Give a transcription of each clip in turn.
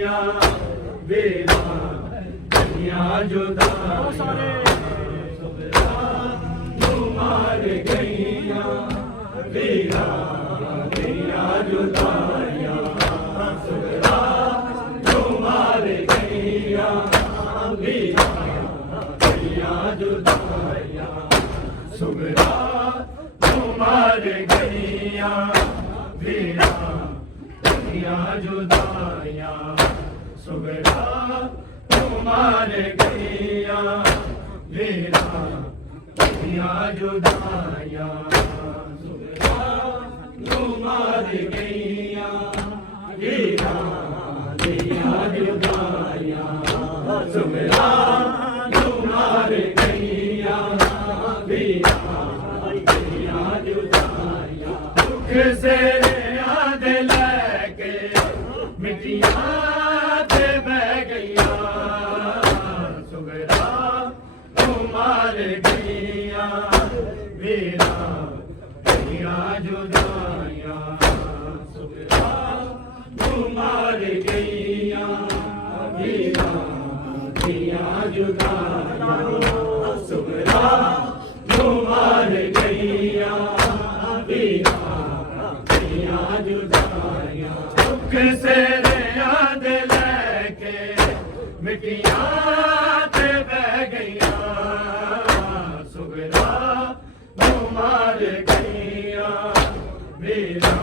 गईया वीरा गईया जुदाइयां मार गईया वीरा गईया जुदाइयां मार गईया वीरा गईया जुदाइयां सुगरा मार गईया वीरा गईया जुदाइयां सुगरा मार गईया वीरा गईया जुदाइयां सुगरा मार गईया वीरा गईया जुदाइयां सुगरा मार गईया वीरा गईया जुदाइयां दुख से याद लेके मिट्टियां ते बह गईया सुगरा मार गईया वीरा गईया जुदाइयां सुगरा मार गईया वीरा गईया जुदाइयां सुगरा मार गईया वीरा गईया जुदाइयां दुख से याद लेके मिट्टियां ते बह गईया सुगरा मार गईया वीरा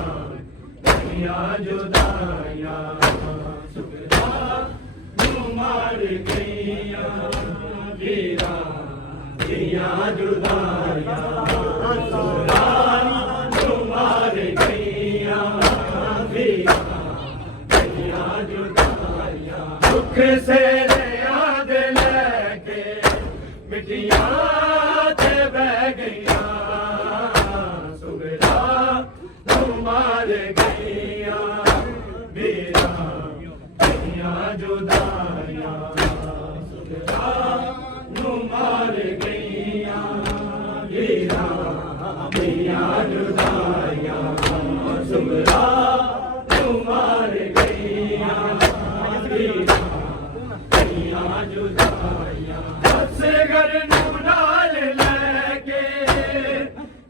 गईया जुदाइयां सुगरा मार गईया वीरा गईया जुदाइयां सुगरा मार गईया वीरा गईया जुदाइयां दुख से याद लेके मिट्टियां ते बह गईया सुगरा मार गईया वीरा गईया जुदाइयां सुगरा मार गईया वीरा गईया जुदाइयां सुगरा मार गईया वीरा गईया जुदाइयां असगर नाल लेके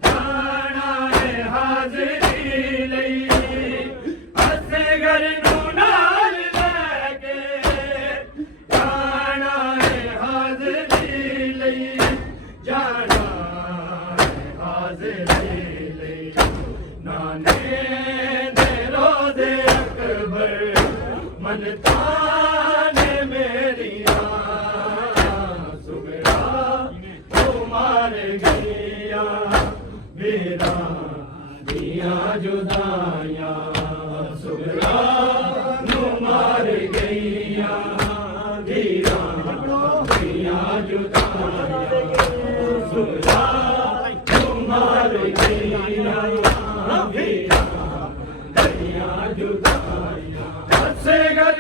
जाना है हाज़री लई असगर नाल लेके जाना है हाज़री लई जाना है हाज़री लई नाने दे रोज़े अकबर मनताने मेरिया सुगरा मार गईया वीरा गईया जुदाइयां सुगरा मार गईया वीरा गईया जुदाइयां सुगरा मार गईया वीरा गईया जुदाइयां असगर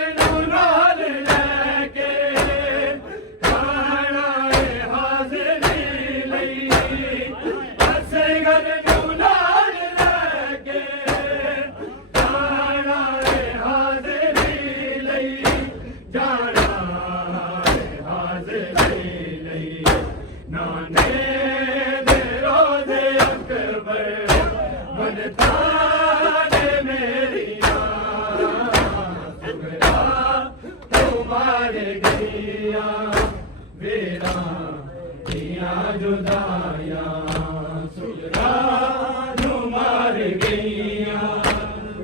नाल लेके जाना है हाज़री लई असगर नाल लेके जाना है हाज़री लई जाना है हाज़री लई नाने दे रोज़े अकबर मनताने मेरिया सुगरा मार गईया वीरा गईया जुदाइयां सुगरा मार गईया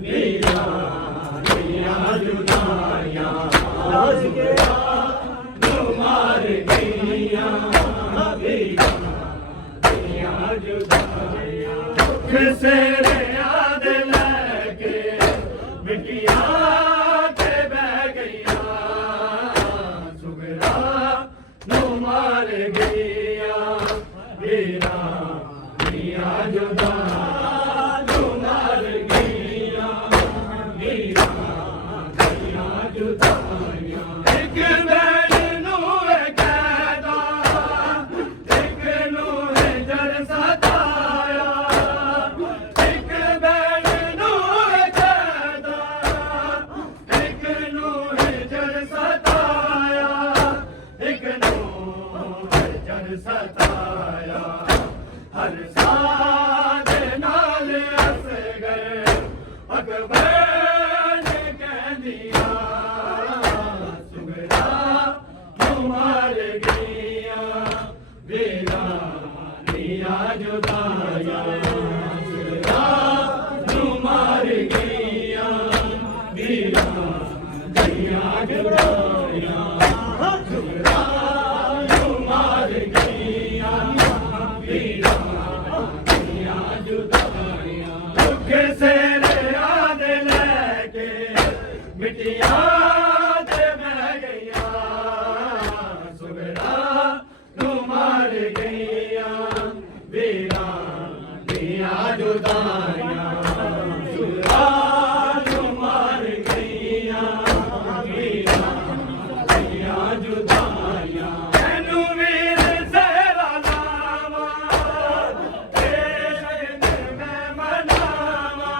वीरा गईया जुदाइयां सुगरा मार गईया वीरा गईया जुदाइयां दुख से याद लेके मिट्टियां ते बह गईया सुगरा मार गईया वीरा गईया जुदाइयां मार गईया वीरा गईया जुदाइयां एक बैन नू कहदा एक नू जड़ सताया एक बैन नू कहदा एक नू ਗਈਆਂ ਜੁਦਾਈਆਂ ਸੁਗਰਾ ਨੂੰ ਮਾਰ ਗਈਆਂ ਵੀਰਾਂ ਦੀਆਂ ਜੁਦਾਈਆਂ ਦੁੱਖ ਸਹਿਰਿਆਂ ਦੇ ਲੈ ਕੇ ਮਿੱਟੀਆਂ ਤੇ ਬਹਿ ਗਈਆਂ ਸੁਗਰਾ ਨੂੰ ਮਾਰ ਗਈਆਂ ਵੀਰਾਂ ਦੀਆਂ ਜੁਦਾਈਆਂ ਸੁਗਰਾ ਨੂੰ ਮਾਰ ਗਈਆਂ ਵੀਰਾਂ ਦੀਆਂ ਜੁਦਾਈਆਂ ਤੈਨੂੰ ਵੀਰ ਜ਼ਹਿਰਾ ਲਾਵਾਂ ਤੇਰੇ ਸ਼ਗਨ ਮੈਂ ਮਨਾਵਾਂ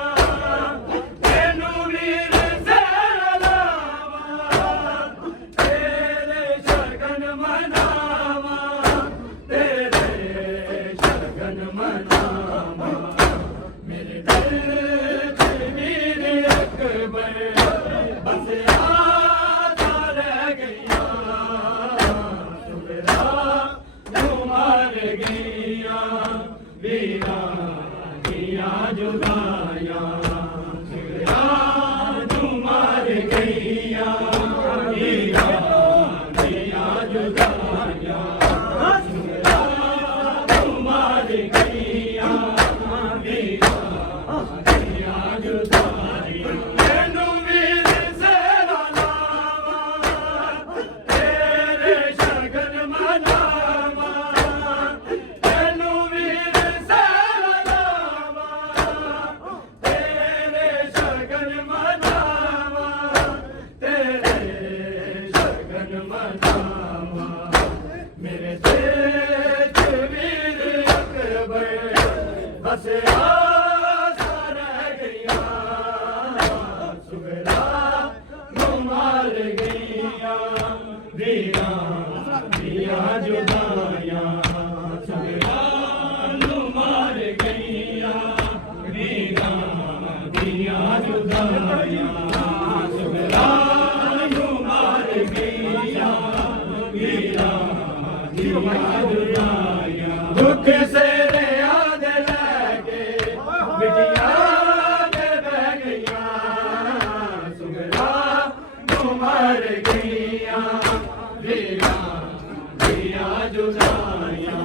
ਤੈਨੂੰ ਵੀਰ ਜ਼ਹਿਰਾ ਲਾਵਾਂ ਤੇਰੇ ਸ਼ਗਨ ਮਨਾਵਾਂ ਤੇਰੇ ਸ਼ਗਨ ਮਨਾਵਾਂ ਮੇਰੇ ਦਿਲ ਤੇ ਵੀਰ ਅਕਬਰ ਬਸਿਆ ਤਾਂ ਰਹਿ ਗਈਆਂ ਸੁਗਰਾ ਨੂੰ ਮਾਰ ਗਈਆਂ ਵੀਰਾਂ ਦੀਆਂ ਜੁਦਾਈਆਂ ਸੁਗਰਾ ਨੂੰ ਮਾਰ ਗਈਆਂ ਵੀਰਾਂ ਦੀਆਂ ਜੁਦਾਈਆਂ ਸੁਗਰਾ ਨੂੰ ਮਾਰ ਗਈਆਂ ਵੀਰਾਂ ਦੀਆਂ ਜੁਦਾਈਆਂ ਤੈਨੂੰ ਵੀਰ ਜ਼ਹਿਰਾ ਲਾਵਾਂ ਤੇਰੇ ਸ਼ਗਨ ਮਨਾਵਾਂ ਤੈਨੂੰ ਵੀਰ ਜ਼ਹਿਰਾ ਲਾਵਾਂ ਤੇਰੇ ਸ਼ਗਨ ਮਨਾਵਾਂ ਤੇਰੇ ਸ਼ਗਨ ਮਨਾਵਾਂ ਮੇਰੇ ਦਿਲ ਚ ਵੀਰ ਅਕਬਰ ਬਸਿਆ ਰਹਿ ਗਈਆਂ ਸੁਗਰਾ ਨੂੰ ਮਾਰ ਗਈਆਂ ਵੀਰਾਂ ਦੀਆਂ ਜੁਦਾਈਆਂ ਸੁਗਰਾ ਨੂੰ ਮਾਰ ਗਈਆਂ ਵੀਰਾਂ ਦੀਆਂ ਜੁਦਾਈਆਂ ਸੁਗਰਾ ਨੂੰ ਮਾਰ ਗਈਆਂ ਵੀਰਾਂ ਦੀਆਂ ਜੁਦਾਈਆਂ ਦੁੱਖ ਸਹਿਰਿਆਂ ਦੇ ਲੈ ਕੇ ਮਿੱਟੀਆਂ ਤੇ ਬਹਿ ਗਈਆਂ ਸੁਗਰਾ ਨੂੰ ਮਾਰ ਗਈਆਂ ਵੀਰਾਂ ਦੀਆਂ ਜੁਦਾਈਆਂ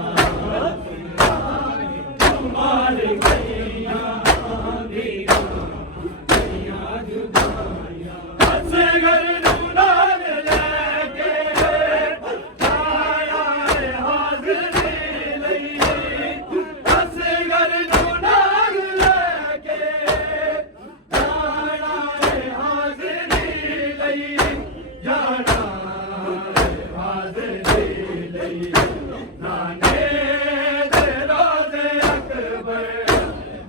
ਨੂੰ ਮਾਰ ਗਈਆਂ ਵੀਰਾਂ ਦੀਆਂ ਜੁਦਾਈਆਂ ਅਸਗਰ ਨੂੰ ਨਾਲ ਲੈ ਕੇ ਆਇਆ ਏ ਹਾਜ਼ਰੀ ਲਈ ਅਸਗਰ ਨੂੰ ਨਾਲ ਲੈ ਕੇ ਆਇਆ ਏ ਹਾਜ਼ਰੀ ਲਈ ਜਾਣਾ ਏ ਹਾਜ਼ਰੀ ਲਈ ਨਾਨੇ ਦੇ ਰੋਜ਼ੇ ਅਕਬਰ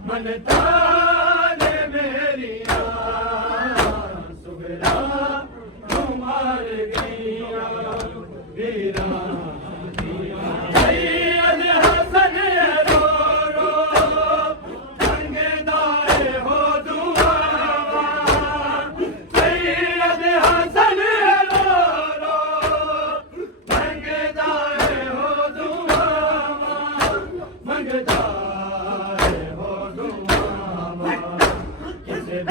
ਮੰਨਤਾ ਨੇ ਮੇਰੀਆਂ ਸੁਗਰਾ ਨੂੰ ਮਾਰ ਗਈਆਂ ਵੀਰਾਂ ਦੀਆਂ ਸੈਯਦ ਹਸਨ ਰੋ ਰੋ ਮੰਗਦਾ ਏ ਹੋ ਦੁਆਵਾਂ ਸੈਯਦ ਹਸਨ ਰੋ ਰੋ ਮੰਗਦਾ ਏ ਹੋ ਦੁਆਵਾਂ ਮੰਗਦਾ ਏ ਹੋ ਦੁਆਵਾਂ ਕਿਸੇ